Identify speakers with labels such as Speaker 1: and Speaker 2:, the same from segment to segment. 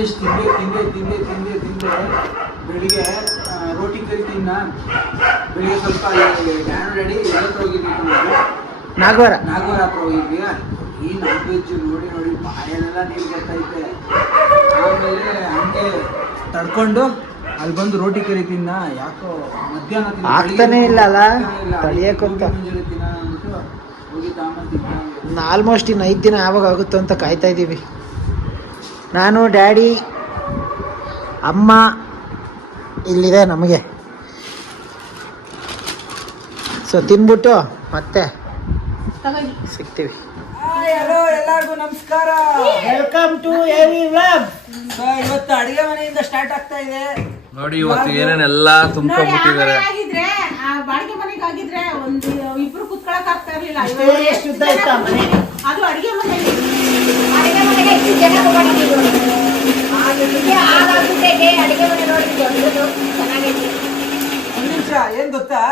Speaker 1: Veg ತಿಂದೆ ತಿಂದೆ ತಿಂದೆ ತಿಂದೆ ತಿಂದೆ ಬೆಳಿಗ್ಗೆ ರೋಟಿ ಕರಿ ತಿನ್ನ ಬೆಳಿಗ್ಗೆ ಸ್ವಲ್ಪ ಡ್ಯಾನ್ ರೆಡಿ ಎಲ್ಲ ಹೋಗಿದ್ವಿ
Speaker 2: ನಾಗವರ.
Speaker 1: ನಾಗವಾರ ಹತ್ರ ಹೋಗಿದ್ವಿ ಈ ನಾನ್ ವೆಜ್ ನೋಡಿ ನೋಡಿ ಬಾಯಲ್ಲೆಲ್ಲ ನೀರು ಬರ್ತೈತೆ ಆಮೇಲೆ ಹಂಗೆ ತಡ್ಕೊಂಡು ಅಲ್ಲಿ ಬಂದು ರೋಟಿ ಕರಿ ತಿನ್ನ ಯಾಕೋ ಮಧ್ಯಾಹ್ನ
Speaker 2: ಆಗ್ತಾನೇ ಇಲ್ಲ ಅಲ್ಲ?
Speaker 1: ಹೋಗಿ
Speaker 2: ಆಲ್ಮೋಸ್ಟ್ ಇನ್ನು ಐದು ದಿನ ಯಾವಾಗ ಆಗುತ್ತೋ ಅಂತ ಕಾಯ್ತಾ ಇದ್ದೀವಿ ನಾನು ಡ್ಯಾಡಿ ಅಮ್ಮ ಇಲ್ಲಿದೆ ನಮಗೆ. ಸೊ ತಿನ್ಬಿಟ್ಟು ಮತ್ತೆ ಸಿಗ್ತೀವಿ.
Speaker 1: ಹಲೋ ಎಲ್ಲರಿಗೂ ನಮಸ್ಕಾರ.
Speaker 2: Welcome to A V
Speaker 1: vlog so, ಇವತ್ತು ಅಡಿಗೆ ಮನೆಯಿಂದ ಸ್ಟಾರ್ಟ್ ಆಗ್ತಾ ಇದೆ.
Speaker 3: ನೋಡಿ ಇವತ್ತು ಏನೇನೆಲ್ಲ ತುಂಬ್ಕೊಂಡ್ಬಿಟ್ಟಿದ್ದಾರೆ.
Speaker 4: ಆಗಿದ್ರೆ ಆ ಬಾಡಿಗೆ ಮನೆಗೆ ಆಗಿದ್ರೆ ಒಂದು ಇಬ್ರು ಕುತ್ಕೊಳಕ್ ಆಗ್ತಾ ಇರ್ಲಿಲ್ಲ.
Speaker 2: ಎಷ್ಟು ಉದ್ದ ಇತ್ತಾ ಮನೆ?
Speaker 4: ಅದು ಅಡಿಗೆ ಮನೆಗೆ
Speaker 5: ಅಡಿಗೆ ಮನೆಗೆ ಇಷ್ಟು ಜನ ತಗೊಂಡಿದ್ದೀವಿ ಅದಕ್ಕೆ ಹಾಗಾಗ್ಬಿಟ್ಟೈತೆ ಅಡಿಗೆ ಮನೆ ನೋಡಿ ದೊಡ್ಡದು ಚೆನ್ನಾಗೈತೆ.
Speaker 1: ಒಂದು ನಿಮಿಷ ಏನ್ ಗೊತ್ತಾ?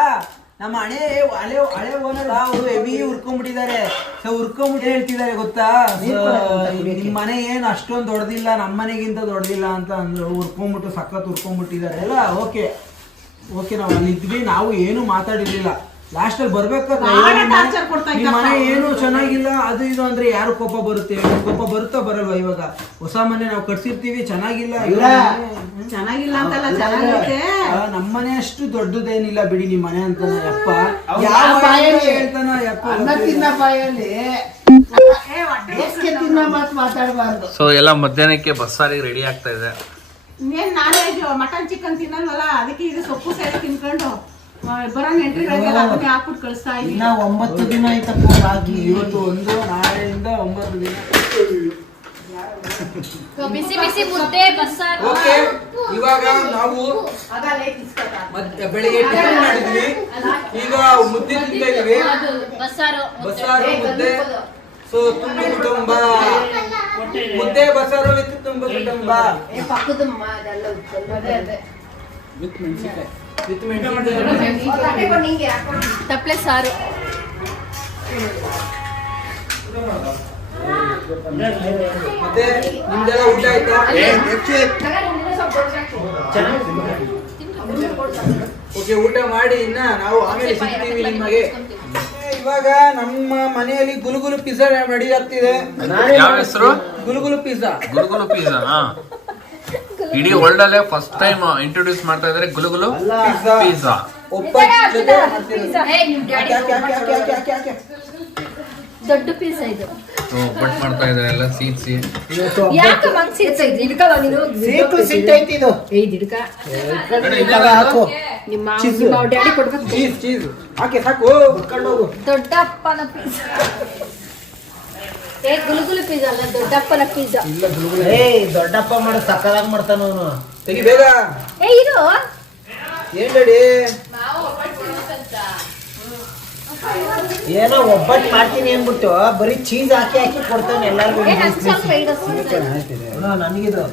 Speaker 1: ನಮ್ಮ ಹಳೆ ಹಳೆ ಹಳೆ ಓನರ್ ಅವರು ಹೆವಿ ಉರ್ಕೊಂಡ್ಬಿಟ್ಟಿದ್ದಾರೆ ಸೊ ಉರ್ಕೊಂಡ್ಬಿಟ್ಟು ಹೇಳ್ತಿದ್ದಾರೆ ಗೊತ್ತಾ?
Speaker 2: ನೀರ್ ಕೊಡಲ್ಲ ಅಂತ ಕುಡಿಯಕ್ಕೆ.
Speaker 1: ನಿಮ್ ಮನೆ ಏನು ಅಷ್ಟೊಂದು ದೊಡ್ಡದಿಲ್ಲ ನಮ್ಮ ಮನೆಗಿಂತ ದೊಡ್ಡದಿಲ್ಲ ಅಂತ ಅಂದ್ರು ಉರ್ಕೊಂಡ್ಬಿಟ್ಟು ಸಖತ್ ಉರ್ಕೊಂಡ್ಬಿಟ್ಟಿದ್ದಾರೆ ಅಲ್ಲ? ಓಕೆ ಓಕೆ ನಾವು ಅಲ್ಲಿ ಇದ್ವಿ ನಾವು ಏನು ಮಾತಾಡಿರ್ಲಿಲ್ಲ. ಲಾಸ್ಟ್ ಅಲ್ಲಿ ಬರ್ಬೇಕಾದ್ರೆ ಮನೆ- ಮನೆ. ಏನು ಚೆನ್ನಾಗಿಲ್ಲ. ಅದು ಇದು ಅಂದ್ರೆ ಯಾರು ಕೋಪ ಬರುತ್ತೆ? ಕೋಪ ಬರುತ್ತಾ ಬರಲ್ವಾ ಇವಾಗ? ಹೊಸ ಮನೆ ನಾವು ಕಟ್ಸಿರ್ತೀವಿ ಚೆನ್ನಾಗಿಲ್ಲ. ಮನೆ-
Speaker 4: ಚೆನ್ನಾಗಿಲ್ಲ ಅಂತಲ್ಲ ಚೆನ್ನಾಗಿದೆ
Speaker 1: ಆ, ನಮ್ಮನೆ ಅಷ್ಟು ದೊಡ್ಡದೇನಿಲ್ಲ ಬಿಡಿ ನಿಮ್ ಮನೆ ಅಂತ ಯಪ್ಪ. ಯಾವ ಹೇಳ್ತಾನ ಯಪ್ಪ.
Speaker 2: ಅನ್ನ ತಿನ್ನ ಬಾಯಲ್ಲಿ
Speaker 4: ಏ, ಹೊಟ್ಟೆ
Speaker 2: ತಿನ್ನ ಮಾತು ಮಾತಾಡಬಾರ್ದು.
Speaker 3: ಸೊ ಎಲ್ಲ ಮಧ್ಯಾಹ್ನಕ್ಕೆ ಬಸ್ಸಾರಿಗೆ ರೆಡಿ ಆಗ್ತಾ ಇದೆ.
Speaker 4: ಇನ್ನೇನ್ ನಾನ್ ವೆಜ್ ಮಟನ್ ಚಿಕನ್ ತಿನ್ನಲ್ವಲ್ಲ? ಅದಕ್ಕೆ ಇದು ಸೊಪ್ಪು ಸೇರಿ ತಿನ್ಕೊಂಡು. ಇದೀನಿ
Speaker 2: ಒಂಬತ್ತು ದಿನ ಆಯ್ತಪ್ಪ ರಾಗಿ
Speaker 1: ಇವತ್ತು ಒಂದು ನಾಳೆಯಿಂದ ಒಂಬತ್ತು ದಿನ.
Speaker 5: ಬಿಸಿ ಬಿಸಿ ಮುದ್ದೆ ಬಸ್ಸಾರು.
Speaker 1: ಓಕೆ ಇವಾಗ ನಾವು ಮತ್ತೆ ಬೆಳಿಗ್ಗೆ ಟಿಫನ್ ಮಾಡಿದ್ವಿ. ಈಗ ಮುದ್ದೆ ತಿಂತಾ ಇದೀವಿ
Speaker 5: ಬಸ್ಸಾರು
Speaker 1: ಬಸ್ಸಾರು ಮುದ್ದೆ. ಸೊ ತುಂಬು ಕುಟುಂಬ ಮುದ್ದೆ ಬಸ್ಸಾರು ವಿತ್ ತುಂಬ ಕುಟುಂಬ
Speaker 5: ಪಕ್ಕದ
Speaker 1: ವಿತ್ ಮೆಣಸಿನಕಾಯಿ.
Speaker 5: ತಪ್ಪಲೆ ಸಾರು.
Speaker 1: ಮತ್ತೆ ನಿಮ್ದೆಲ್ಲ ಊಟ ಆಯ್ತಾ? ಓಕೆ ಊಟ ಮಾಡಿ ಇನ್ನ ನಾವು ಆಮೇಲೆ ಸಿಗ್ತೀವಿ ನಿಮಗೆ ಇವಾಗ ನಮ್ಮ ಮನೆಯಲ್ಲಿ ಗುಲುಗುಲು ಪಿಜ್ಜಾ ರೆಡಿ ಆಗ್ತಿದೆ. ಗುಲುಗುಲು ಪಿಜ್ಜಾ.
Speaker 3: ಗುಲುಗುಲು ಪಿಜ್ಜಾ ಇಡೀ ವರ್ಲ್ಡ್ ಅಲ್ಲೇ ಫಸ್ಟ್ ಟೈಮ್ ಇಂಟ್ರೊಡ್ಯೂಸ್ ಮಾಡ್ತಾ ಇದಾರೆ ಗುಲುಗುಲು ಪಿಜ್ಜಾ?
Speaker 5: ದೊಡ್ಡ ಪೀಸ್ ಇದು.
Speaker 3: ಮಾಡ್ತಾ ಇದಾರೆ ಎಲ್ಲ ಸೀಟ್ಸಿ
Speaker 5: ಯಾಕೆ ಮಂಗ್ಸಿ ಹಿಡ್ಕವ ನೀನು
Speaker 2: ಸೀಟು ಸಿಟ್ಟೈತಿ ಇದು.
Speaker 5: ಏ ಹಿಡ್ಕ
Speaker 2: ಹಾಕು.
Speaker 5: ನಿಮ್ಮ
Speaker 2: ಚೀಸ್.
Speaker 5: ನಿಮ್ಮ ಡ್ಯಾಡಿ ಕೊಡ್ಬೇಕು.
Speaker 1: ಚೀಸ್ ಚೀಸ್ ಹಾಕಿ ಸಾಕು.
Speaker 5: ದೊಡ್ಡಪ್ಪನ ಪಿಜ್ಜಾ ಏ ಗುಲುಗುಲು ಪಿಜ್ಜಾ ಅಲ್ಲ ದೊಡ್ಡಪ್ಪನ ಪಿಜ್ಜಾ
Speaker 2: ಏಯ್ ದೊಡ್ಡಪ್ಪ ಮಾಡೋ ಸಕ್ಕದಾಗಿ ಮಾಡ್ತಾನ ಅವನು.
Speaker 1: ತೆಗಿ ಬೇಗ.
Speaker 5: ಏ ಇದು?
Speaker 1: ಏನ್ ರೆಡಿ
Speaker 2: ಏನೋ ಒಬ್ಬಟ್ಟು ಮಾಡ್ತೀನಿ ಅಂದ್ಬಿಟ್ಟು ಬರೀ ಚೀಸ್ ಹಾಕಿ ಹಾಕಿ ಕೊಡ್ತಾನೆ ಎಲ್ಲಾರ್ಗು
Speaker 5: ಏ ನನ್ ಸ್ವಲ್ಪ ಇಡು
Speaker 2: ಅಣ್ಣ, ನನಗಿದು.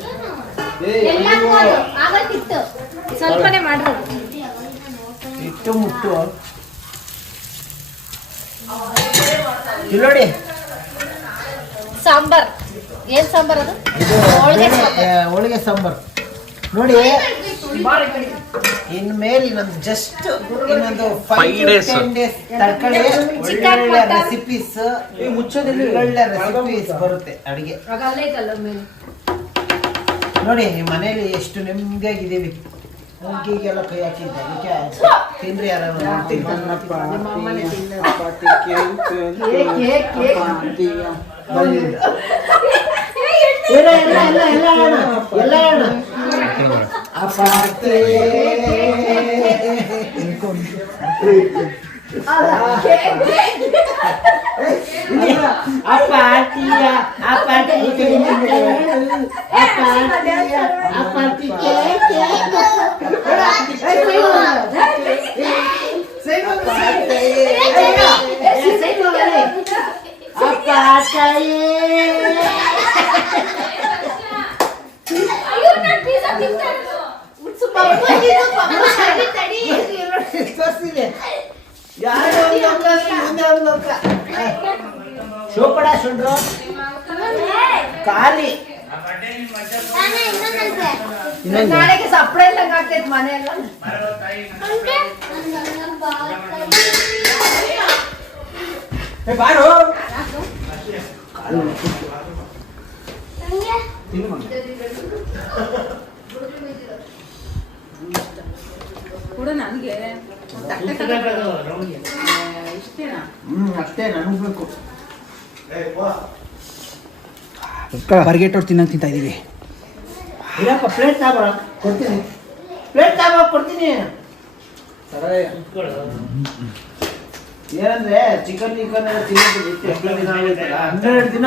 Speaker 5: ಆಗತ್ತಿತ್ತು ಸ್ವಲ್ಪನೇ
Speaker 2: ಇಟ್ಟು ಮುಟ್ಟು. ಇಲ್ಲಿ ನೋಡಿ
Speaker 5: ಸಾಂಬಾರ್. ಏನ್ ಸಾಂಬಾರ್ ಅದು? ಹೋಳ್ಗೆ
Speaker 2: ಸಾಂಬಾರ್. ನೋಡಿ ಇನ್ಮೇಲೆ ನಮ್ ಜಸ್ಟ್ ಇನ್ನೊಂದು ಫೈವ್ ಡೇಸ್ ತಡ್ಕೊಳ್ಳಿ
Speaker 5: Chicken,
Speaker 2: ಒಳ್ಳೆ
Speaker 5: mutton.
Speaker 2: ರೆಸಿಪೀಸ್
Speaker 1: ಈ ಮುಚ್ಚೋದಿಲ್ಲ
Speaker 2: ಒಳ್ಳೆ ರೆಸಿಪೀಸ್ ಬರುತ್ತೆ ಅಡಿಗೆ. ನೋಡಿ ಮನೇಲಿ ಎಷ್ಟು ನೆಮ್ಮದಿಯಾಗಿದ್ದೀವಿ. ಹುಗ್ಗಿಗೆಲ್ಲ ಕೈ ಹಾಕಿದ್ದೆ ಅದಕ್ಕೆ ತಿನ್ರಿ ಯಾರು ಎಲ್ಲ ಎಲ್ಲ ಎಲ್ಲ ಎಲ್ಲ ಹೇಳೋಣ ಎಲ್ಲ ಹೇಳೋಣ ಅಪಾತೆ ಅಪಾಟಿಯ ಅಪಾಟಿ ಅಪಾಟಿಯ ಅಪಾಟಿ
Speaker 5: ಅಯ್ಯೋ ನಾನು ಪಿಜ್ಜಾ ತಿಂತಾ ಇರೋದು. ಉತ್ಸು ಪಾಪ ಇದು ಪಾಪ ತಡಿ
Speaker 2: ತೋರಿಸಿದೆ ಯಾರು ಲೋಕ ಒಂದು ಲೋಕ ಶೋಪಡ ಶುಂಡ್ರು ಖಾಲಿ
Speaker 5: ನಾಳೆಗೆ ಸಪ್ಳ ಇಲ್ಲ ಆಗ್ತೈತೆ ಮನೆ
Speaker 1: ಬಾರೋ.
Speaker 4: ಕೂಡ ನನಗೆ. ಇಷ್ಟೇನಾ?
Speaker 2: ಹ್ಞೂ ಅಷ್ಟೇ ನನಗ್ ಬೇಕು.
Speaker 1: ಬರ್ಗೆಟ್ಟವ್ರು ತಿನ್ನಂಗ್ ತಿಂತಾ ಇದೀವಿ.
Speaker 2: ಇರಪ್ಪ ಪ್ಲೇಟ್ ತಗೋ ಕೊಡ್ತೀನಿ. ಪ್ಲೇಟ್ ತಗೋ ಕೊಡ್ತೀನಿ. ಏನಂದ್ರೆ ಚಿಕನ್ ಚಿಕನ್ ಎಲ್ಲ ತಿನ್ನೋದು ಬಿಟ್ಟು ಎಷ್ಟೋ ದಿನ ಹನ್ನೆರಡು ದಿನ.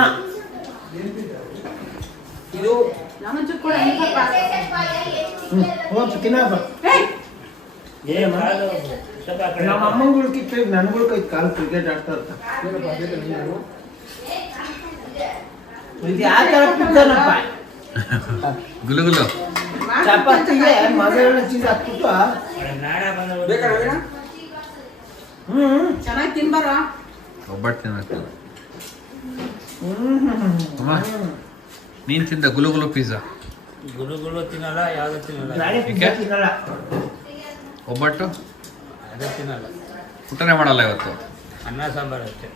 Speaker 1: ಇದು
Speaker 2: ಹೋಗ್ತು ತಿನ್ನಪ್ಪ. ನಮ್ಮ ಅಮ್ಮಗಳು ಕಿತ್ತ ನನ್ಗಳು ಕೈ ಕಾಲು ಕ್ರಿಕೆಟ್ ಆಡ್ತಾ ಇರ್ತ. ಇದು ಯಾವ ಥರ ಪಿಜ್ಜಾನಪ್ಪ
Speaker 3: ಮಜಾ
Speaker 2: ಚಪಾತಿಗೆ ಮೊಸರನ್ನ ಚೀಸ್ ಹಾಕ್ಬಿಟ್ಟು
Speaker 1: ಬೇಕಾ ರವೀಣ?
Speaker 2: ಹ್ಮ್
Speaker 4: ಚೆನ್ನಾಗಿ ತಿನ್ಬಾರ?
Speaker 3: ಒಬ್ಬಟ್ಟು ತಿನ್ನಕ್ಕೆ. ಅಮ್ಮ ನೀನ್ ತಿಂದ ಗುಲುಗುಲು ಪಿಜ್ಜಾ
Speaker 6: ಗುರುಗಳು ತಿನ್ನಲ್ಲ ಯಾವ್ದು ತಿನ್ನಲ್ಲ.
Speaker 2: ತಿನ್ನಲ್ಲ.
Speaker 3: ಒಬ್ಬಟ್ಟು?
Speaker 6: ಅದೇ ತಿನ್ನಲ್ಲ.
Speaker 3: ಊಟನೇ ಮಾಡಲ್ಲ ಇವತ್ತು.
Speaker 6: ಅನ್ನ ಸಾಂಬಾರು ಅಷ್ಟೇ.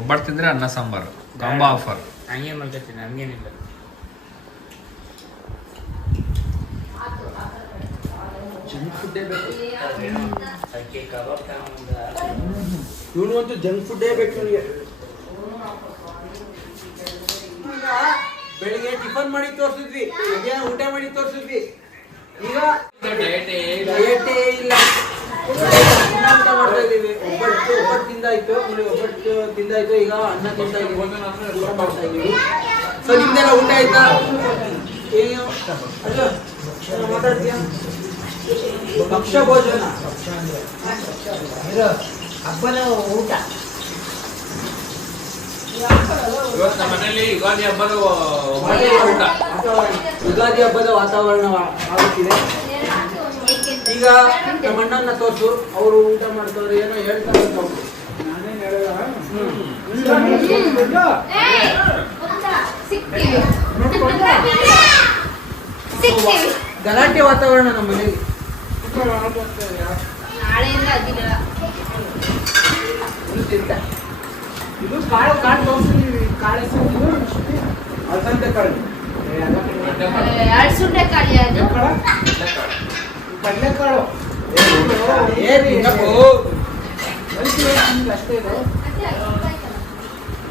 Speaker 3: ಒಬ್ಬಟ್ಟು ತಿಂದ್ರೆ ಅನ್ನ ಸಾಂಬಾರು. ಕಂಬಾ ಆಫರ್
Speaker 6: ಹಂಗೆ ಮಾಡ್ಕೊತೀನಿ ಹಂಗೇನಿಲ್ಲ. ಅಕ್ಕಿ ಫುಡ್ಡೇ ತಗೊಂಬಂದ
Speaker 1: ಇವನು ಅಂತೂ ಜಂಕ್ ಫುಡ್ಡೇ ಬೇಕು ನನಗೆ. ಬೆಳಿಗ್ಗೆ ಟಿಫನ್ ಮಾಡಿ ತೋರಿಸಿದ್ವಿ ಮಧ್ಯಾಹ್ನ ಊಟ ಮಾಡಿ ತೋರಿಸಿದ್ವಿ. ಈಗ ಡಯಟೇ ಇಲ್ಲ. ಊಟ ಮಾಡ್ತಾ ಇದ್ದೀವಿ. ಒಬ್ಬಟ್ಟು ಒಬ್ಬಟ್ಟು ತಿಂದಾಯ್ತು. ಆಮೇಲೆ ಒಬ್ಬಟ್ಟು ತಿಂದಾಯ್ತು. ಈಗ ಅನ್ನ ಊಟ ಮಾಡ್ತಾ ಇದ್ದೀವಿ. ಸೊ ನಿಮ್ದೆಲ್ಲ ಊಟ ಆಯ್ತಾ? ಏನು? ಅಲ್ಲ ಏನೋ ಭಕ್ಷ್ಯ ಭೋಜನ.
Speaker 2: ಇರೋ ಹಬ್ಬನ ಊಟ.
Speaker 3: ಇವತ್ತು ನಮ್ಮ ಮನೇಲಿ ಯುಗಾದಿ ಹಬ್ಬದ ಊಟ.
Speaker 1: ವಾತಾವರಣ ಯುಗಾದಿ ಹಬ್ಬದ ವಾತಾವರಣ ಆಗುತ್ತಿದೆ. ಈಗ ನಮ್ಮ ಅಣ್ಣನ ತೋರ್ಸು ಅವರು ಊಟ ಮಾಡ್ತವ್ರು ಏನೋ ಹೇಳ್ತಾರೆ ಅಂತ ಅವರು. ನಾನೇನು ಹೇಳಲ್ಲ. ಗಲಾಟೆ ವಾತಾವರಣ ನಮ್ಮ ಮನೆಯಲ್ಲಿ.
Speaker 5: ನಾಳೆಯಿಂದ ಅದಿಲ್ಲ
Speaker 1: ಇದು ತಿಂತ. ಇದು ಕಾಳು ಕಾಳು ತೋರಿಸ್ತೀವಿ ಕಾಳು ಅಲಸಂದೆ ಕಾಳು.
Speaker 5: ಅಳ್ಸುಂಡೆ ಕಾಳಿ. ಅದು
Speaker 1: ಕಾಳು? ಕಡ್ಲೆಕಾಳು ಅಷ್ಟೇ ಇದು.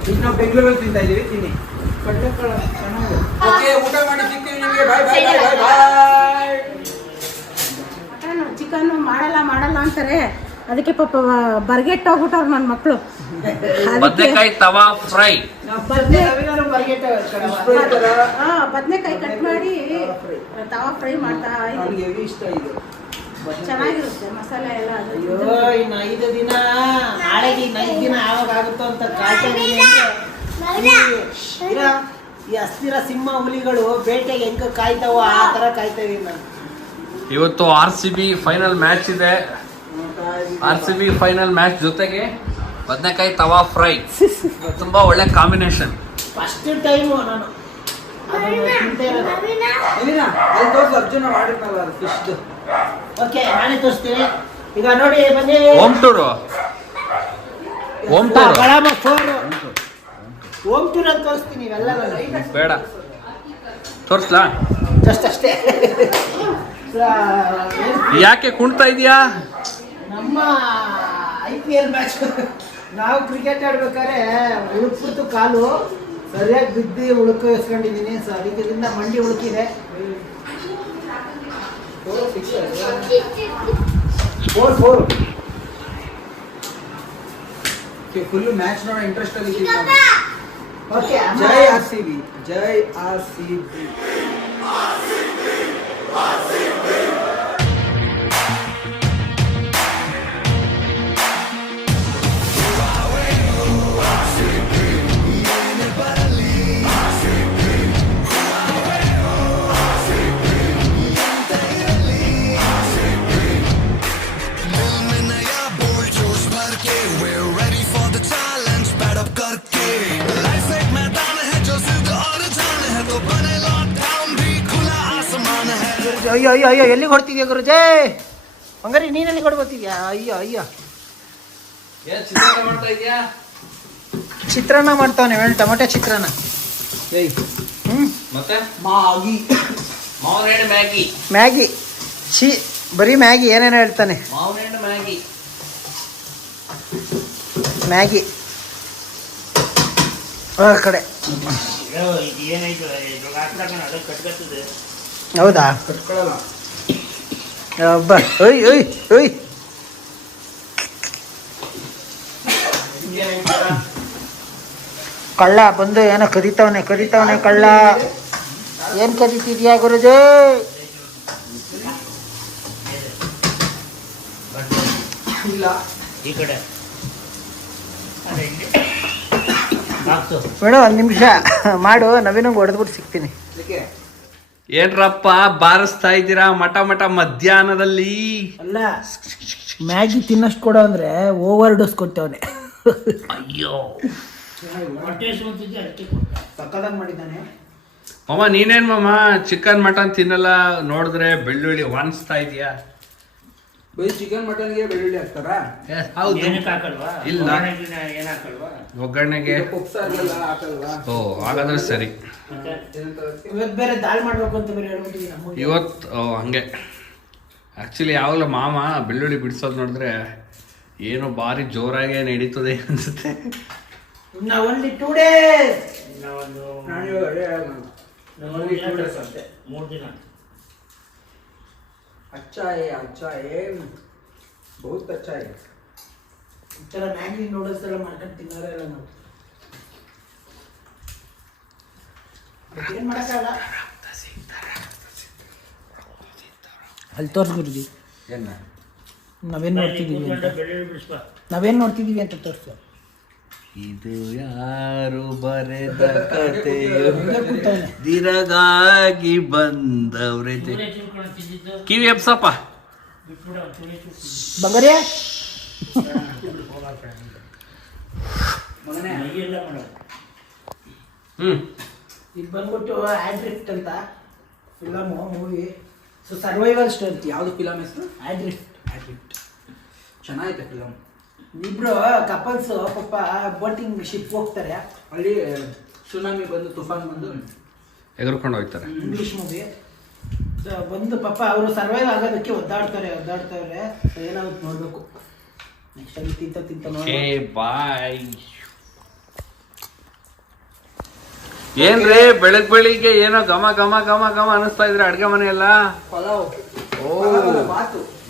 Speaker 1: ಈಗ ನಾವು ಬೆಂಗಳೂರಲ್ಲಿ ತಿಂತಾ ಇದೀವಿ ತಿನ್ನಿ. ಕಡಲೆಕಾಳು ಚೆನ್ನಾಗಿದೆ. ಓಕೆ ಊಟ ಮಾಡಿ ತಿಂತೀವಿ ನಿಮಗೆ. ಬಾಯ್ ಬಾಯ್. ಬಾಯ್ ಬಾಯ್. ಬಾಯ್
Speaker 4: ಮಟನ್ ಚಿಕನ್ ಮಾಡಲ್ಲ ಮಾಡಲ್ಲ ಅಂತಾರೆ. ಅದಕ್ಕೆ ಪಾಪ ಬರ್ಗೆಟ್ ಹೋಗ್ಬಿಟ್ಟವ್ರು ನನ್ನ ಮಕ್ಕಳು
Speaker 3: ಬದನೆಕಾಯಿ ತವಾ ಫ್ರೈ.
Speaker 4: ಬದನೆಕಾಯಿ ಕಟ್ ಮಾಡಿ ತವಾ ಫ್ರೈ ಮಾಡ್ತಾ
Speaker 1: ಇಷ್ಟ ಇದು.
Speaker 4: ಚೆನ್ನಾಗಿರುತ್ತೆ ಮಸಾಲೆ ಎಲ್ಲ
Speaker 2: ಅಯ್ಯೋ ಇನ್ನು ಐದು ದಿನ ನಾಳೆಗೆ ಇನ್ನು ಐದು ದಿನ ಯಾವಾಗ ಆಗುತ್ತೋ ಅಂತ ಕಾಯ್ತಾ ಈ- ಅಸ್ಥಿರ ಸಿಂಹ ಹುಲಿಗಳು ಬೇಟೆಗೆ ಹೆಂಗ ಕಾಯ್ತಾವೋ ಆ ತರ ಕಾಯ್ತಾ ಇದೀನಿ ನಾನು.
Speaker 3: ಇವತ್ತು R C B final match ಇದೆ. R C B final match ಜೊತೆಗೆ ಬದನೆಕಾಯಿ ತವಾ ಫ್ರೈ ತುಂಬಾ ಒಳ್ಳೆ ಕಾಂಬಿನೇಷನ್
Speaker 2: ಫಸ್ಟ್ ಟೈಮು ನಾನು. ಓಕೆ ನಾನೇ ತೋರಿಸ್ತೀನಿ. ಈಗ ನೋಡಿ ಬನ್ನಿ.
Speaker 3: Home tour
Speaker 2: home tour home tour ಅಂತ ತೋರಿಸ್ತೀನಿ ಇವೆಲ್ಲ
Speaker 3: ಬೇಡ. ತೋರ್ಸ್ಲಾ?
Speaker 2: ಜಸ್ಟ್ ಅಷ್ಟೇ.
Speaker 3: ಯಾಕೆ ಕುಣ್ತಾ ಇದೀಯಾ?
Speaker 2: ನಮ್ಮ ಐ ಪಿ ಎಲ್ ಮ್ಯಾಚ್ ನಾವು ಕ್ರಿಕೆಟ್ ಆಡ್ಬೇಕಾದ್ರೆ ಉಳುಕ್ಬಿಡ್ತು ಕಾಲು ಸರಿಯಾಗಿ ಬಿದ್ದು ಉಳುಕು ಎಸ್ಕೊಂಡಿದ್ದೀನಿ. ಸೊ ಅದಕ್ಕಿಂತ ಮಂಡಿ ಉಳುಕಿದೆ. ಫೋರ್ ಫೋರ್
Speaker 1: ಫುಲ್ ಮ್ಯಾಚ್ ನೋಡೋ ಇಂಟ್ರೆಸ್ಟ್ ಅಲ್ಲಿ
Speaker 2: ಓಕೆ
Speaker 1: ಜೈ ಆರ್ ಸಿ ಬಿ ಜೈ ಆರ್ ಸಿ ಬಿ.
Speaker 2: ಅಯ್ಯೋ ಅಯ್ಯೋ ಅಯ್ಯೋ ಎಲ್ಲಿಗೆ ಹೊಡ್ತಿದ್ಯಾ ಗುರುಜೇ? ಹಂಗಾರೆ ನೀನಲ್ಲಿ ಕೊಡ್ಬೋತಿದ್ಯಾ ಅಯ್ಯೋ ಅಯ್ಯೋ.
Speaker 3: ಚಿತ್ರಾನ್ನ
Speaker 2: ಮಾಡ್ತಾವನೆ ಹೇಳಿ ಟೊಮೆಟೊ ಚಿತ್ರಾನ್ನ.
Speaker 3: ಮ್ಯಾಗಿ.
Speaker 2: ಮ್ಯಾಗಿ. ಮ್ಯಾಗಿ. ಬರೀ ಮ್ಯಾಗಿ ಏನೇನು ಹೇಳ್ತಾನೆ.
Speaker 3: ಮ್ಯಾಗಿ.
Speaker 2: ಮ್ಯಾಗಿ. ಆ ಕಡೆ ಹೌದಾ ಅಬ್ಬ ಒಯ್ ಒಯ್ ಒಯ್ ಕಳ್ಳ ಬಂದು ಏನೋ ಕದಿತವನೆ ಕದಿತವನೆ ಕಳ್ಳ. ಏನ್ ಕರಿತಿದ್ಯಾ ಗುರುಜಿ?
Speaker 1: ಇಲ್ಲ.
Speaker 6: ಈ ಕಡೆ. ಬಾಕ್ಸು
Speaker 2: ಒಂದು ನಿಮಿಷ. ಮಾಡು ನವೀನಂಗೆ ಹೊಡೆದ್ಬಿಟ್ಟು ಸಿಗ್ತೀನಿ.
Speaker 1: ಅದಕ್ಕೆ?
Speaker 3: ಏನ್ರಪ್ಪ ಬಾರಿಸ್ತಾ ಇದ್ದೀರಾ? ಮಠ ಮಠ ಮಧ್ಯಾಹ್ನದಲ್ಲಿ.
Speaker 2: ಅಲ್ಲ. ಮ್ಯಾಗಿ ತಿನ್ನಷ್ಟು ಕೊಡೋ ಅಂದ್ರೆ ಓವರ್ ಡೋಸ್ ಕೊಟ್ಟವನೆ
Speaker 3: ಅಯ್ಯೋ.
Speaker 6: ಹೊಟ್ಟೆ ಸುಂತಿದ್ದೆ ಅದಕ್ಕೆ ಕೊಟ್ಟೆ.
Speaker 2: ಸಕ್ಕದಾಗಿ ಮಾಡಿದ್ದಾನೆ.
Speaker 3: ಮಾಮ ನೀನೇನ್ ಮಾಮ? ಚಿಕನ್ ಮಟನ್ ತಿನ್ನಲ್ಲ. ನೋಡಿದ್ರೆ ಬೆಳ್ಳುಳ್ಳಿ ವಾಣಿಸ್ತಾ ಇದೀಯಾ?
Speaker 1: ಬರೀ ಚಿಕನ್ ಮಟನ್ಗೆ ಬೆಳ್ಳುಳ್ಳಿ ಹಾಕ್ತಾರಾ?
Speaker 3: ಏ, ಹೌದು. ಇಲ್ಲ. ಒಗ್ಗರಣೆಗೆ
Speaker 1: ಉಪ್ಸಾರಿಗೆಲ್ಲ ಹಾಕಲ್ವಾ?
Speaker 3: ಓ ಹಾಗಾದ್ರೆ ಸರಿ.
Speaker 2: ಇವತ್ತು ಬೇರೆ ದಾಲ್ ಮಾಡ್ಬೇಕು ಅಂತ ಬೇರೆ ಹೇಳ್ಬಿಟ್ಟಿದ್ದೀನಿ
Speaker 3: ಇವತ್ತು ಹಂಗೆ. ಆ್ಯಕ್ಚುಲಿ ಯಾವಾಗಲೂ ಮಾಮ ಬೆಳ್ಳುಳ್ಳಿ ಬಿಡಿಸೋದು ನೋಡಿದ್ರೆ ಏನೋ ಭಾರಿ ಜೋರಾಗೆ ನಡೀತದೆ ಅನ್ಸುತ್ತೆ.
Speaker 2: ಇನ್ನ ಓನ್ಲಿ ಟೂ ಡೇಸ್.
Speaker 6: ಮೂರು ದಿನ.
Speaker 1: अच्छा है अच्छा है बहुत अच्छा है
Speaker 2: ಈ ಥರ ಮ್ಯಾಗಿ ನೂಡಲ್ಸ್ ಎಲ್ಲ ಮಾಡ್ಕೊಂಡು ತಿನ್ನೋರೇ ಇಲ್ಲ ನಾವು ಏನ್ ಮಾಡಕ್ಕಾಗಲ್ಲ ಅಲ್ಲಿ ತೋರ್ಸ್ ಗುರುಜಿ
Speaker 1: ಏನ
Speaker 2: ನಾವೇನ್ ನೋಡ್ತಿದೀವಿ ಅಂತ
Speaker 6: ಕೂತ್ಕೊಂಡು ಬೆಳ್ಳುಳ್ಳಿ ಬಿಡಿಸ್ಬಾ
Speaker 2: ನಾವೇನ್ ನೋಡ್ತಿದೀವಿ ಅಂತ ತೋರ್ಸು
Speaker 3: ಇದು ಯಾರು ಬರೆದ ಕಥೆಯು
Speaker 2: ಹಂಗೆ ಕೂತವ್ನೆ
Speaker 3: ದಿರಗಾಗಿ ಬಂದವ್ರೆ
Speaker 6: ಚೂರೇ ಚೂರ್ಕೊಂಡು ತಿಂದಿದ್ದು
Speaker 3: ಕಿವಿ ಎಪ್ಸಪ್ಪ
Speaker 6: ಬಿಟ್ಬಿಡ ಒಂದು ಚೂರೇ ಚೂರು
Speaker 2: ಬಂಗಾರಿಯ
Speaker 1: ಮಗನೇ
Speaker 6: ಮೈ ಎಲ್ಲ ಮಾಡೋದು
Speaker 3: ಹ್ಮ್
Speaker 2: ಇದು ಬಂದ್ಬಿಟ್ಟು ಆಡ್ರಿಫ್ಟ್ ಅಂತ film movie so survival story
Speaker 1: ಯಾವ್ದು ಫಿಲಮ್ ಹೆಸರು
Speaker 2: ಆಡ್ರಿಫ್ಟ್
Speaker 1: ಚೆನ್ನಾಗೈತೆ ಫಿಲಮ್
Speaker 2: ಇಬ್ರು ಕಪಲ್ಸ್ ಪಾಪ ಬೋಟಿಂಗ್ ಶಿಪ್ ಹೋಗ್ತಾರೆ.
Speaker 1: ಅಲ್ಲಿ ಸುನಾಮಿ ಬಂದು ತುಫಾನ್ ಬಂದು
Speaker 3: ಎದುರ್ಕೊಂಡು ಹೋಗ್ತಾರೆ.
Speaker 2: ಇಂಗ್ಲಿಷ್ ಮೂವಿ ಬಂದು ಪಾಪ ಅವರು ಸರ್ವೈವ್ ಆಗೋದಕ್ಕೆ ಒದ್ದಾಡ್ತಾರೆ ಒದ್ದಾಡ್ತಾವ್ರೆ. So ಏನಾಗುತ್ತೆ ನೋಡ್ಬೇಕು. ನೆಕ್ಸ್ಟ್ ಅಲ್ಲಿ ತಿಂತ ತಿಂತ ನೋಡಿ
Speaker 3: ಬಾಯ್ ಏನ್ರಿ ಬೆಳಗ್ ಬೆಳಿಗ್ಗೆ ಏನೋ ಘಮ ಘಮ ಘಮ ಘಮ ಅನಿಸ್ತಾ ಇದ್ರೆ ಅಡ್ಗೆ ಮನೆ ಎಲ್ಲ
Speaker 1: ಪಲಾವ್
Speaker 3: ಓ
Speaker 1: ಅಲ್ಲ,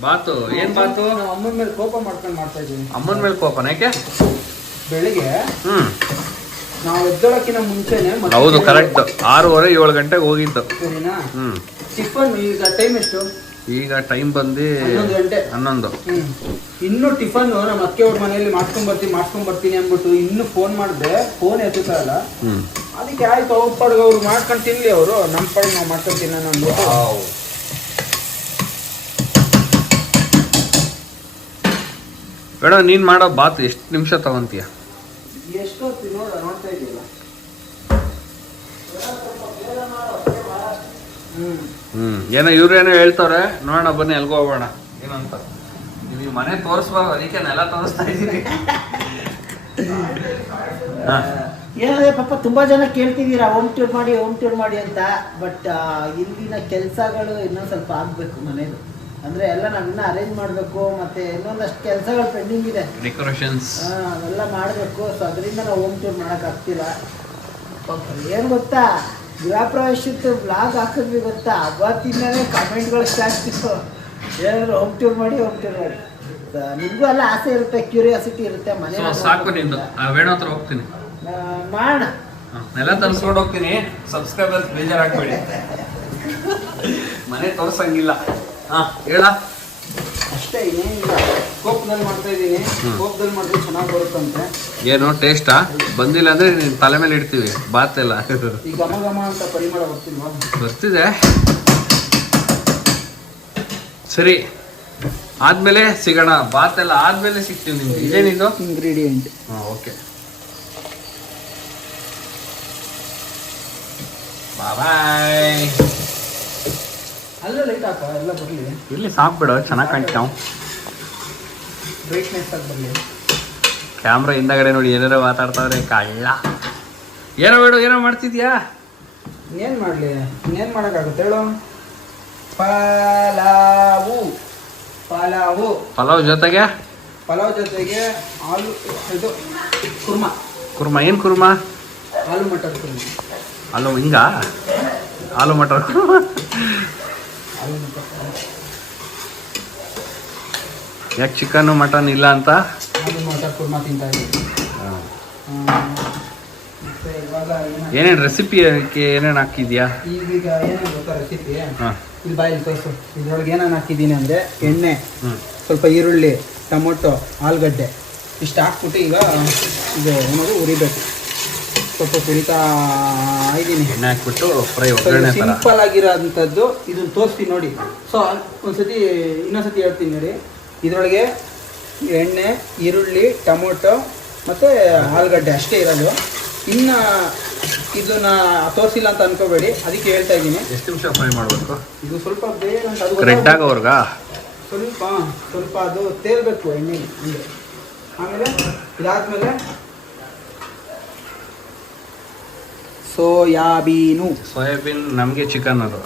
Speaker 1: ಬಾತು
Speaker 3: ಏನ್ ಬಾತು?
Speaker 1: ಅಮ್ಮನ ಮೇಲೆ ಕೋಪ ಮಾಡ್ಕೊಂಡು ಮಾಡ್ತಾ ಇದ್ದೀನಿ
Speaker 3: ಅಮ್ಮನ ಮೇಲೆ ಕೋಪನ ಯಾಕೆ
Speaker 1: ಬೆಳಿಗ್ಗೆ
Speaker 3: ಹ್ಮ್.
Speaker 1: ನಾವು ಎದ್ದೋಳಕ್ಕಿಂತ ಮುಂಚೆನೆ
Speaker 3: ಹೌದು ಕರೆಕ್ಟ್ ಆರೂವರೆ ಏಳು ಗಂಟೆಗೆ ಹೋಗಿದ್ದು.
Speaker 1: ಸರಿನಾ?
Speaker 3: ಹ್ಮ್.
Speaker 1: ಟಿಫನ್ ಈಗ ಟೈಮ್ ಎಷ್ಟು?
Speaker 3: ಈಗ ಟೈಮ್ ಬಂದು
Speaker 1: ಹನ್ನೊಂದು ಗಂಟೆ.
Speaker 3: ಹನ್ನೊಂದು.
Speaker 1: ಇನ್ನು ಟಿಫನ್ ನಮ್ಮ ಅಕ್ಕಿ ಅವ್ರ ಮನೆಯಲ್ಲಿ ಮಾಡ್ಕೊಂಡ್ ಬರ್ತೀನಿ ಮಾಡ್ಕೊಂಡ್ ಬರ್ತೀನಿ ಅಂದ್ಬಿಟ್ಟು ಇನ್ನು ಫೋನ್ ಮಾಡಿದ್ರೆ ಫೋನ್
Speaker 3: ಎತ್ತಲ್ಲ
Speaker 1: ಅದಕ್ಕೆ ಆಯ್ತು ಅವ್ರ ಪಾಡ್ಗೆ ಅವ್ರು ಮಾಡ್ಕೊಂಡು ತಿನ್ಲಿ ಅವರು. ನಮ್ಮ ಪಾಡಿಗೆ ನಾವು ಮಾಡ್ಕೊಂಡು ತಿನ್ನೋಣ ಅಂದ್ಬಿಟ್ಟು
Speaker 3: ಬೇಡ ನೀನು ಮಾಡೋ ಬಾತ್ ಎಷ್ಟು ನಿಮಿಷ ತಗೊಂತೀಯ?
Speaker 1: ಎಷ್ಟೊತ್ತು ಏನೋ ಇವ್ರು ಹ್ಮ್
Speaker 3: ಹ್ಮ್ ಏನೋ ಇವ್ರೇನೋ ಹೇಳ್ತವ್ರೆ ನೋಡೋಣ ಬನ್ನಿ ಎಲ್ಗೋ ಹೋಗೋಣ. ಏನಂತ? ನೀವು ಮನೆ ತೋರಿಸ್ಬಾರ್ದು ಅದಕ್ಕೆ ನೆಲ ತೋರಿಸ್ತಾ ಇದ್ದೀನಿ.
Speaker 2: ಏನಂದ್ರೆ ಪಾಪ ತುಂಬಾ ಜನ ಕೇಳ್ತಿದ್ದೀರಾ ಹೋಮ್ ಟೂರ್ ಮಾಡಿ ಹೋಮ್ ಟೂರ್ ಮಾಡಿ ಅಂತ ಬಟ್ ಇಲ್ಲಿನ ಕೆಲಸಗಳು ಇನ್ನೊಂದು ಸ್ವಲ್ಪ ಆಗ್ಬೇಕು ಮನೇದು ಅಂದ್ರೆ ಎಲ್ಲ ನಾವು ಇನ್ನೂ ಅರೇಂಜ್ ಮಾಡಬೇಕು ಮತ್ತೆ ಇನ್ನೊಂದಷ್ಟು ಕೆಲಸಗಳು ಪೆಂಡಿಂಗ್ ಇದೆ.
Speaker 3: ಡೆಕೋರೇಷನ್ಸ್
Speaker 2: ಅವೆಲ್ಲ ಮಾಡಬೇಕು. ಸೊ ಅದರಿಂದ ನಾವು ಹೋಮ್ ಟೂರ್ ಮಾಡಕ್ ಆಗ್ತಿಲ್ಲ. ಏನು ಗೊತ್ತಾ? ಗೃಹ ಪ್ರವೇಶದ್ದು ಬ್ಲಾಗ್ ಹಾಕಿದ್ವಿ ಗೊತ್ತಾ? ಅವತ್ತಿಂದಲೇ ಕಮೆಂಟ್ಗಳು ಸ್ಟಾರ್ಟ್ ಇತ್ತು. ಏನಾದ್ರು ಹೋಮ್ ಟೂರ್ ಮಾಡಿ ಹೋಮ್ ಟೂರ್ ಮಾಡಿ. ನಿಮಗೂ ಎಲ್ಲ ಆಸೆ ಇರುತ್ತೆ ಕ್ಯೂರಿಯಾಸಿಟಿ ಇರುತ್ತೆ ಮನೆ
Speaker 3: ಸಾಕು ನಿಂದು ಆ ವೇಣು ಹತ್ರ ಹೋಗ್ತೀನಿ.
Speaker 2: ಮಾಡೋಣ.
Speaker 3: ನೆಲ ತರಿಸ್ಕೊಂಡು ಹೋಗ್ತೀನಿ. ಸಬ್ಸ್ಕ್ರೈಬರ್ಸ್ ಬೇಜಾರಾಗ್ಬೇಡಿ. ಮನೆ ತೋರ್ಸಂಗಿಲ್ಲ. ಹಾ ಹೇಳ.
Speaker 1: ಅಷ್ಟೇ ಇನ್ನೇನಿಲ್ಲ. ಕೋಪದಲ್ಲಿ ಮಾಡ್ತಾ ಇದ್ದೀನಿ. ಕೋಪದಲ್ಲಿ ಮಾಡಿದ್ರೆ ಚೆನ್ನಾಗಿ ಬರುತ್ತಂತೆ.
Speaker 3: ಏನು ಟೇಸ್ಟಾ ಬಂದಿಲ್ಲ ಅಂದ್ರೆ ನೀನ್ ತಲೆ ಮೇಲೆ ಇಡ್ತೀವಿ ಬಾತ್ ಎಲ್ಲ.
Speaker 1: ಈ ಘಮ ಘಮ ಅಂತ ಪರಿಮಳ ಬರ್ತಿಲ್ವಾ?
Speaker 3: ಬರ್ತಿದೆ. ಸರಿ ಆದ್ಮೇಲೆ ಸಿಗೋಣ. ಬಾತ್ ಎಲ್ಲ ಆದ್ಮೇಲೆ ಸಿಗ್ತೀವಿ ನಿಮ್ಗೆ. ಇದೇನಿದು
Speaker 1: ಇಂಗ್ರೀಡಿಯೆಂಟ್
Speaker 3: ಹಾಂ ಓಕೆ ಬಾಯ್
Speaker 1: ಅಲ್ಲೇ ಲೈಟ್ ಹಾಕ ಎಲ್ಲ ಬರಲಿ.
Speaker 3: ಇಲ್ಲಿ ಸಾಕ್ಬಿಡು ಚೆನ್ನಾಗಿ ಕಾಣ್ತಾವ್
Speaker 1: ಬ್ರೈಟ್ನೆಸ್ ಆಗಿ ಬರಲಿ.
Speaker 3: ಕ್ಯಾಮ್ರಾ ಹಿಂದಗಡೆ ನೋಡಿ ಏನಾರ ಮಾತಾಡ್ತಾವ್ರೆ ಕಳ್ಳ ಏನೋ ಬೇಡ ಏನೋ ಮಾಡ್ತಿದ್ಯಾ?
Speaker 1: ಇನ್ನೇನು ಮಾಡಲಿ? ಇನ್ನೇನು ಮಾಡೋಕ್ಕಾಗುತ್ತೆ ಹೇಳು? ಪಲಾವು. ಪಲಾವು.
Speaker 3: ಪಲಾವ್ ಜೊತೆಗೆ?
Speaker 1: ಪಲಾವ್ ಜೊತೆಗೆ ಆಲೂ ಇದು ಕುರ್ಮಾ.
Speaker 3: ಕುರ್ಮಾ ಏನು ಕುರ್ಮಾ?
Speaker 1: ಆಲೂ ಮಟರ್ ಕುರ್ಮಾ.
Speaker 3: ಅಲ್ಲೋ ಹಿಂಗ? ಆಲೂ ಮಟರ್
Speaker 1: ಆಲೂ ಮಟರ್ ಕುರ್ಮಾ.
Speaker 3: ಯಾಕೆ ಚಿಕನ್ ಮಟನ್ ಇಲ್ಲ ಅಂತ?
Speaker 1: ಕುರ್ಮಾ ತಿಂತಾ ಏನ-
Speaker 3: ಏನೇನು ರೆಸಿಪಿ ಏನೇನು ಹಾಕಿದ್ಯಾ?
Speaker 1: ಈಗೀಗ ಏನೇನು ಗೊತ್ತಾ ರೆಸಿಪಿ ಇಲ್ಲಿ ಬಾಯಲ್ಲಿ ತೋರಿಸು ಇದ್ರೊಳಗೆ ಏನೇನು ಹಾಕಿದ್ದೀನಿ ಅಂದರೆ ಎಣ್ಣೆ ಸ್ವಲ್ಪ ಈರುಳ್ಳಿ ಟೊಮೊಟೊ ಆಲೂಗಡ್ಡೆ. ಇಷ್ಟು ಹಾಕ್ಬಿಟ್ಟು ಈಗ ಇದು ಏನಾದರೂ ಉರಿಬೇಕು ಸ್ವಲ್ಪ ಹುರಿತಾ
Speaker 3: ಎಣ್ಣೆ ಹಾಕ್ಬಿಟ್ಟು ಫ್ರೈ ಒಗ್ಗರಣೆ ಥರ
Speaker 1: ಸಿಂಪಲ್ ಆಗಿರೋಂಥದ್ದು ಇದನ್ನ ತೋರಿಸ್ತೀನಿ ನೋಡಿ. ಸೊ ಒಂದ್ಸತಿ ಇನ್ನೊಂದ್ಸತಿ ಹೇಳ್ತೀನಿ ನೋಡಿ. ಇದರೊಳಗೆ ಎಣ್ಣೆ ಈರುಳ್ಳಿ ಟೊಮೊಟೊ ಮತ್ತು ಆಲೂಗಡ್ಡೆ ಅಷ್ಟೇ ಇರೋದು. ಇನ್ನು ಇದನ್ನ ತೋರಿಸಿಲ್ಲ ಅಂತ ಅನ್ಕೋಬೇಡಿ. ಅದಕ್ಕೆ ಹೇಳ್ತಾ ಇದ್ದೀನಿ.
Speaker 3: ಎಷ್ಟು ನಿಮಿಷ ಫ್ರೈ ಮಾಡಬೇಕು?
Speaker 1: ಇದು ಸ್ವಲ್ಪ ಬೇಗ ಅದು
Speaker 3: ರೆಡ್. ಆಗೋರ್ಗಾ
Speaker 1: ಸ್ವಲ್ಪ ಸ್ವಲ್ಪ ಅದು ತೇಲ್ಬೇಕು ಎಣ್ಣೆ ಆಮೇಲೆ ಇದಾದ್ಮೇಲೆ ಸೋಯಾಬೀನು.
Speaker 3: ಸೋಯಾಬೀನ್ ನಮಗೆ ಚಿಕನ್ ಅದು.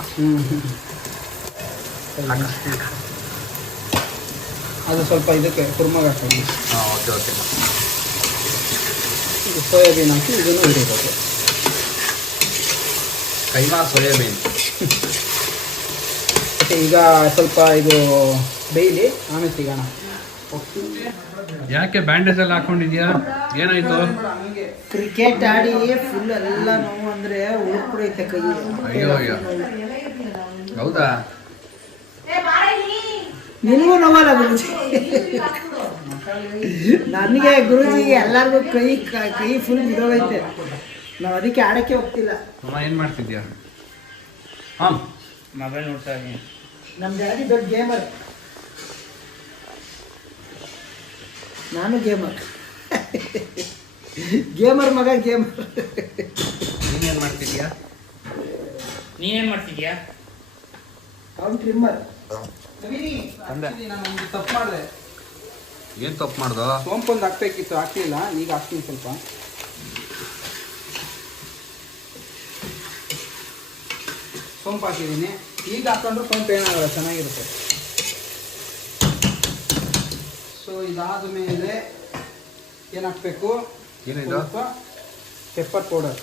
Speaker 1: ಅದು ಸ್ವಲ್ಪ ಇದಕ್ಕೆ ಕುರ್ಮಾಗ
Speaker 3: ಹಾಂ ಓಕೆ ಓಕೆ.
Speaker 1: ಸೋಯಾಬೀನ್ ಹಾಕಿ ಇದನ್ನು ಹಿಡಿಬೇಕು
Speaker 3: ಕೈಮಾ ಸೋಯಾಬೀನ್.
Speaker 1: ಮತ್ತೆ ಈಗ ಸ್ವಲ್ಪ ಇದು ಬೇಯಲಿ ಆಮೇಲೆ ಸಿಗೋಣ.
Speaker 3: ಯಾಕೆ ಬ್ಯಾಂಡೇಜ್ ಎಲ್ಲ ಹಾಕೊಂಡಿದ್ಯಾ? ಏನಾಯ್ತು?
Speaker 2: ಕ್ರಿಕೆಟ್ ಆಡಿ ಫುಲ್ ಎಲ್ಲ ನೋವು ಅಂದ್ರೆ ಉಳ್ಕೊಡೈತೆ ಕೈ
Speaker 3: ಅಯ್ಯೋ ಅಯ್ಯೋ. ಹೌದಾ?
Speaker 2: ನಿನ್ಗೂ ನೋವಲ್ಲ ಗುರುಜಿ? ನನಗೆ ಗುರುಜಿ ಎಲ್ಲರಿಗೂ ಕೈ ಕ- ಕೈ ಫುಲ್ ಬಿದೋಗೈತೆ ನಾವು ಅದಕ್ಕೆ ಆಡಕ್ಕೆ ಹೋಗ್ತಿಲ್ಲ.
Speaker 3: ಅಮ್ಮ ಏನು ಮಾಡ್ತಿದ್ಯಾ? ಹಾಂ
Speaker 6: ಮೊಬೈಲ್ ನೋಡ್ತಾ ಇದ್ದೀನಿ.
Speaker 2: ನಮ್ಮ ಡ್ಯಾಡಿ ದೊಡ್ಡ ಗೇಮರ್ ನಾನು ಗೇಮರ್ ಗೇಮರ್ ಮಗ ಗೇಮರ್
Speaker 3: ನೀನೇನು ಮಾಡ್ತಿದ್ಯಾ?
Speaker 6: ನೀನೇನು ಮಾಡ್ತಿದ್ಯಾ?
Speaker 2: ಅವ್ನು ಟ್ರಿಮ್ಮರ್
Speaker 3: ಅಂದೆ.
Speaker 1: ನಾನು ತಪ್ಪು ಮಾಡಿದೆ.
Speaker 3: ಏನು ತಪ್ಪು ಮಾಡ್ದೋ?
Speaker 1: ಸೋಂಪೊಂದು ಹಾಕ್ಬೇಕಿತ್ತು ಹಾಕ್ತಿಲ್ಲ ಈಗ ಹಾಕ್ತೀನಿ ಸ್ವಲ್ಪ. ಸೋಂಪು ಹಾಕಿದ್ದೀನಿ ಈಗ ಹಾಕೊಂಡ್ರೆ ಸೋಂಪು ಏನಾಗಲ್ಲ ಚೆನ್ನಾಗಿರುತ್ತೆ. ಇದಾದ ಮೇಲೆ ಏನು ಹಾಕ್ಬೇಕು
Speaker 3: ಏನಿದು
Speaker 1: ಸ್ವಲ್ಪ ಪೆಪ್ಪರ್ ಪೌಡರ್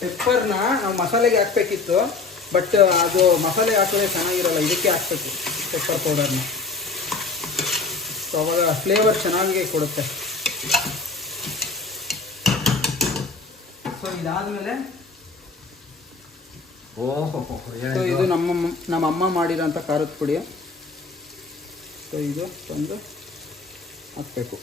Speaker 1: ಪೆಪ್ಪರ್ನ ನಾವು ಮಸಾಲೆಗೆ ಹಾಕ್ಬೇಕಿತ್ತು ಬಟ್ ಅದು ಮಸಾಲೆ ಹಾಕೋದೇ ಚೆನ್ನಾಗಿರಲ್ಲ ಇದಕ್ಕೆ ಹಾಕ್ಬೇಕು ಪೆಪ್ಪರ್ ಪೌಡರ್ನ ಸೊ ಅವಾಗ ಫ್ಲೇವರ್ ಚೆನ್ನಾಗಿ ಕೊಡುತ್ತೆ. ಸೊ ಇದಾದಮೇಲೆ ಸೊ ಇದು ನಮ್ಮ ನಮ್ಮ ಅಮ್ಮ ಮಾಡಿರೋಂಥ ಖಾರದ ಪುಡಿ. ಸೊ ಇದು ತಂದು ಹಾಕಬೇಕು.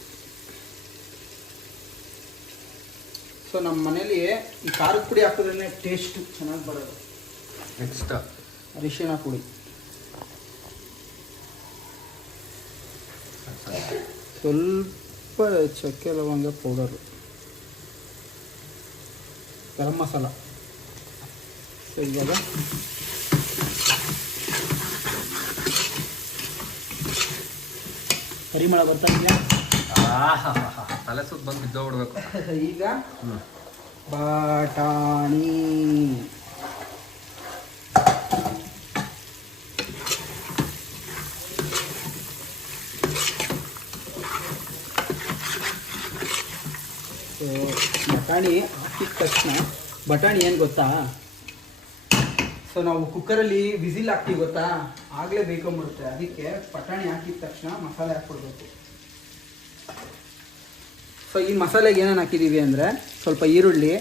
Speaker 1: ಸೊ ನಮ್ಮ ಮನೇಲಿ ಈ ಖಾರದ ಪುಡಿ ಹಾಕಿದ್ರೆ ಟೇಸ್ಟು ಚೆನ್ನಾಗಿ ಬರೋದು.
Speaker 3: ನೆಕ್ಸ್ಟ್
Speaker 1: ಅರಿಶಿಣ ಪುಡಿ. ಸ್ವಲ್ಪ ಚಕ್ಕೆ ಲವಂಗ ಪೌಡರು. ಗರಂ ಮಸಾಲ. ಸೊ ಇವಾಗ
Speaker 2: ಪರಿಮಳ ಬರ್ತಾ ಇದೆಯಾ
Speaker 3: ತಲೆ ಸುತ್ತ ಬಂದು ಬಿದ್ದೋಗ್ಬಿಡ್ಬೇಕು
Speaker 1: ಈಗ
Speaker 3: ಹ್ಞೂ
Speaker 1: ಬಟಾಣಿ ಸೊ ಬಟಾಣಿ ಹಾಕಿದ ತಕ್ಷಣ ಬಟಾಣಿ ಏನು ಗೊತ್ತಾ ಸೊ ನಾವು ಕುಕ್ಕರಲ್ಲಿ ವಿಸಿಲ್ ಹಾಕ್ತೀವಿ ಗೊತ್ತಾ? ಆಗಲೇ ಬೇಕೊಂಬಿಡುತ್ತೆ ಅದಕ್ಕೆ ಪಟಾಣಿ ಹಾಕಿದ ತಕ್ಷಣ ಮಸಾಲೆ ಹಾಕ್ಬಿಡ್ಬೇಕು ಸೊ ಈ ಮಸಾಲೆಗೆ ಏನೇನು ಹಾಕಿದ್ದೀವಿ ಅಂದರೆ ಸ್ವಲ್ಪ ಈರುಳ್ಳಿ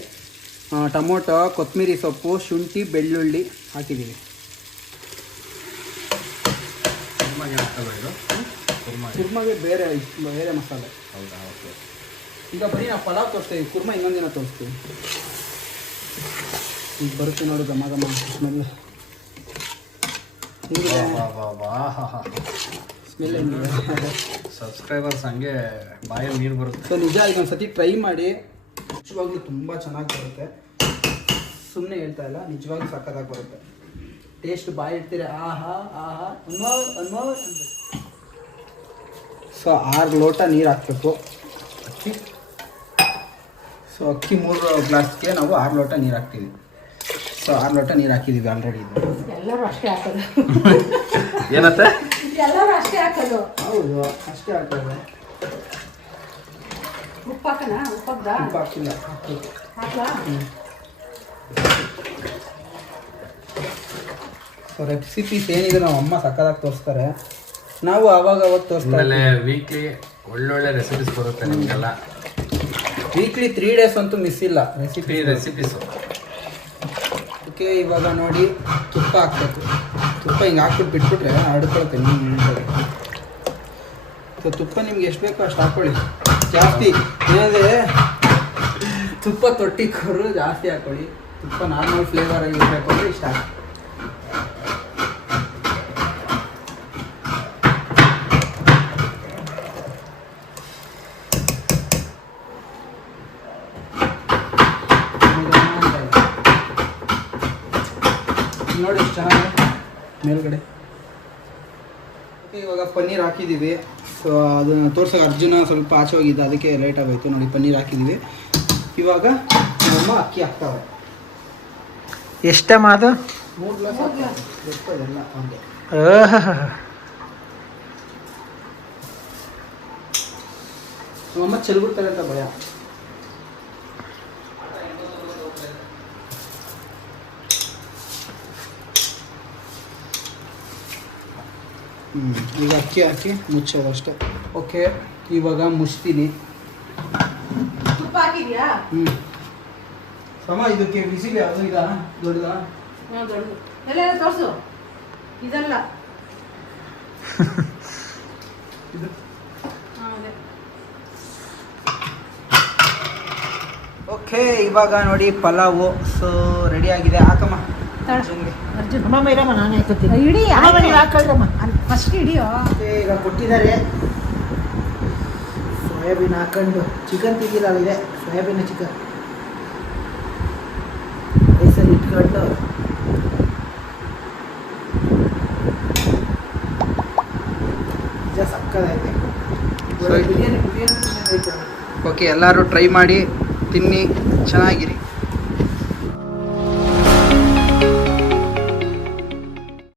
Speaker 1: ಟೊಮೊಟೊ ಕೊತ್ತಂಬರಿ ಸೊಪ್ಪು ಶುಂಠಿ ಬೆಳ್ಳುಳ್ಳಿ ಹಾಕಿದ್ದೀವಿ
Speaker 3: ಕುರ್ಮಾಗೆ
Speaker 1: ಬೇರೆ ಬೇರೆ ಮಸಾಲೆ.
Speaker 3: ಹೌದಾ? ಓಕೆ.
Speaker 1: ಈಗ ಬರೀ ನಾವು ಪಲಾವ್ ತೋರಿಸ್ತೀವಿ. ಕುರ್ಮಾ ಇನ್ನೊಂದಿನ ದಿನ ತೋರಿಸ್ತೀವಿ. ಈಗ ಬರುತ್ತೆ ನೋಡು ಗಮ ಗಮ ಸ್ಮೆಲ್. ಸ್ಮೆಲ್ ಹೆಂಗಿದೆ
Speaker 3: ಸಬ್ಸ್ಕ್ರೈಬರ್ಸ್ ಹಂಗೆ ಬಾಯಲ್ಲಿ ನೀರು ಬರುತ್ತೆ.
Speaker 1: ಸೊ ನಿಜ ಈಗ ಒಂದ್ಸತಿ ಟ್ರೈ ಮಾಡಿ. ನಿಜವಾಗ್ಲೂ ತುಂಬ ಚೆನ್ನಾಗಿ ಬರುತ್ತೆ. ಸುಮ್ಮನೆ ಹೇಳ್ತಾ ಇಲ್ಲ ನಿಜವಾಗ್ಲೂ ಸಕ್ಕತ್ತಾಗಿ ಬರುತ್ತೆ. ಟೇಸ್ಟ್ ಬಾಯಿ ಇಡ್ತೀರ? ಆಹಾ ಆಹಾ. ಅನ್ಮೋ ಅನ್ಮೋ ಸೊ ಆರು ಲೋಟ ನೀರು ಹಾಕ್ಬೇಕು. ಅಕ್ಕಿ. ಸೊ ಅಕ್ಕಿ ಮೂರು ಗ್ಲಾಸ್ಗೆ ನಾವು ಆರು ಲೋಟ ನೀರು ಹಾಕ್ತೀವಿ. ಸೊ ಆರು ಲೋಟ ನೀರು ಹಾಕಿದ್ದೀವಿ ಆಲ್ರೆಡಿ ಇದು.
Speaker 4: ಎಲ್ಲರೂ ಅಷ್ಟೇ ಹಾಕೋದು.
Speaker 3: ಏನತ್ತೆ?
Speaker 4: ಎಲ್ಲರೂ ಅಷ್ಟೇ ಹಾಕೋದು.
Speaker 1: ಹೌದು ಅಷ್ಟೇ ಹಾಕೋದು.
Speaker 4: ಉಪ್ಪು ಹಾಕನ? ಉಪ್ಪದ
Speaker 1: ಉಪ್ಪು ಹಾಕಿಲ್ಲ ಹಾಕ್ಬೇಕು
Speaker 4: ಹಾಕ್ಲಾ?
Speaker 1: ಸೊ ರೆಸಿಪೀಸ್ ಏನಿದೆ ನಮ್ಮ ಅಮ್ಮ ಸಕ್ಕದಾಗಿ ತೋರಿಸ್ತಾರೆ. ನಾವು ಅವಾಗ ಅವಾಗ ತೋರಿಸ್ತಾರೆ
Speaker 3: ಆಮೇಲೆ ವೀಕ್ಲಿ ಒಳ್ಳೊಳ್ಳೆ ರೆಸಿಪೀಸ್ ಬರುತ್ತೆ ನಿಮಗೆಲ್ಲ.
Speaker 1: ವೀಕ್ಲಿ ತ್ರೀ ಡೇಸ್ ಅಂತೂ ಮಿಸ್ ಇಲ್ಲ. ರೆಸಿಪಿ
Speaker 3: ಫ್ರೀ ರೆಸಿಪೀಸು
Speaker 1: ಓಕೆ ಇವಾಗ ನೋಡಿ ತುಪ್ಪ ಹಾಕ್ಬೇಕು. ತುಪ್ಪ ಹಿಂಗೆ ಹಾಕ್ಬಿಟ್ಟು ಬಿಟ್ಬಿಟ್ರೆ ಅಡ್ಕೊಳ್ತೇನೆ ನೀಟಾಗಿ ಸೊ, ತುಪ್ಪ ನಿಮ್ಗೆ ಎಷ್ಟು ಬೇಕೋ ಅಷ್ಟು ಹಾಕ್ಕೊಳ್ಳಿ ಜಾಸ್ತಿ. ಏನಂದರೆ ತುಪ್ಪ ತೊಟ್ಟಿಕ್ಕೋರು ಜಾಸ್ತಿ ಹಾಕ್ಕೊಳ್ಳಿ ತುಪ್ಪ ನಾರ್ಮಲ್ ಫ್ಲೇವರ್ ಆಗಿರಬೇಕು ಅಂದರೆ ಇಷ್ಟ ಹಾಕಿ ನೋಡಿ ಎಷ್ಟು ಚೆನ್ನಾಗಿ ಮೇಲ್ಗಡೆ. ಇವಾಗ ಪನ್ನೀರ್ ಹಾಕಿದ್ದೀವಿ. ಸೊ ಅದನ್ನು ತೋರ್ಸೋಕೆ ಅರ್ಜುನ ಸ್ವಲ್ಪ ಆಚೆ ಹೋಗಿದ್ದ ಅದಕ್ಕೆ ಲೇಟ್ ಆಗೋಯ್ತು. ನೋಡಿ ಪನ್ನೀರ್ ಹಾಕಿದ್ದೀವಿ. ಇವಾಗ ನಮ್ಮ ಅಕ್ಕಿ ಹಾಕ್ತಾವೆ
Speaker 2: ಎಷ್ಟೇ ಮಾದ
Speaker 1: ಮೂರು ಗ್ಲಾಸ್ ಎಲ್ಲ ಹಂಗೆ. ನಮ್ಮಮ್ಮ ಚೆಲ್ಬಿಡ್ತಾರೆ ಅಂತ ಭಯ. ಹ್ಞೂ ಈಗ ಅಕ್ಕಿ ಹಾಕಿ ಮುಚ್ಚೋದು ಅಷ್ಟೇ. ಓಕೆ ಇವಾಗ ಮುಚ್ತೀನಿ.
Speaker 4: ತುಪ್ಪ ಹಾಕಿದ್ಯಾ?
Speaker 1: ಹ್ಞೂ ಸಮ ಇದಕ್ಕೆ ಬಿಸಿಲು ಯಾವುದು ಇದಾ? ದೊಡ್ಡದಾ?
Speaker 4: ಹ್ಞೂ ದೊಡ್ಡದು. ಎಲ್ಲ ತೋರಿಸು. ಇದಲ್ಲ. ಹಾ, ಅದೇ.
Speaker 1: ಓಕೆ ಇವಾಗ ನೋಡಿ ಪಲಾವು. ಸೊ ರೆಡಿ ಆಗಿದೆ. ಹಾಕಮ್ಮ.
Speaker 2: ಅಮ್ಮಮ್ಮ ಇರಮ್ಮ ನಾನು ಹಾಕೋತೀನಿ
Speaker 4: ಇಡಿ
Speaker 2: ಅಮ್ಮಮ್ಮ ನೀವು ಹಾಕೊಳ್ರಮ್ಮ
Speaker 4: ಫಸ್ಟ್
Speaker 2: ಇಡಿಯೋ. ಈಗ ಕೊಟ್ಟಿದ್ದಾರೆ. ಸೋಯಾಬೀನ್ ಹಾಕೊಂಡು ಚಿಕನ್ ತಿಂದಿಲ್ಲ ಇದೆ. ಸೋಯಾಬೀನ್ ಚಿಕನ್ ರೈಸಲ್ಲಿ ಇಟ್ಕೊಂಡು. ನಿಜ ಸಕ್ಕದಾಗಿದೆ. ಬಿರಿಯಾನಿ ಬಿರಿಯಾನಿ
Speaker 1: ಓಕೆ ಎಲ್ಲರೂ ಟ್ರೈ ಮಾಡಿ ತಿನ್ನಿ ಚೆನ್ನಾಗಿರಿ.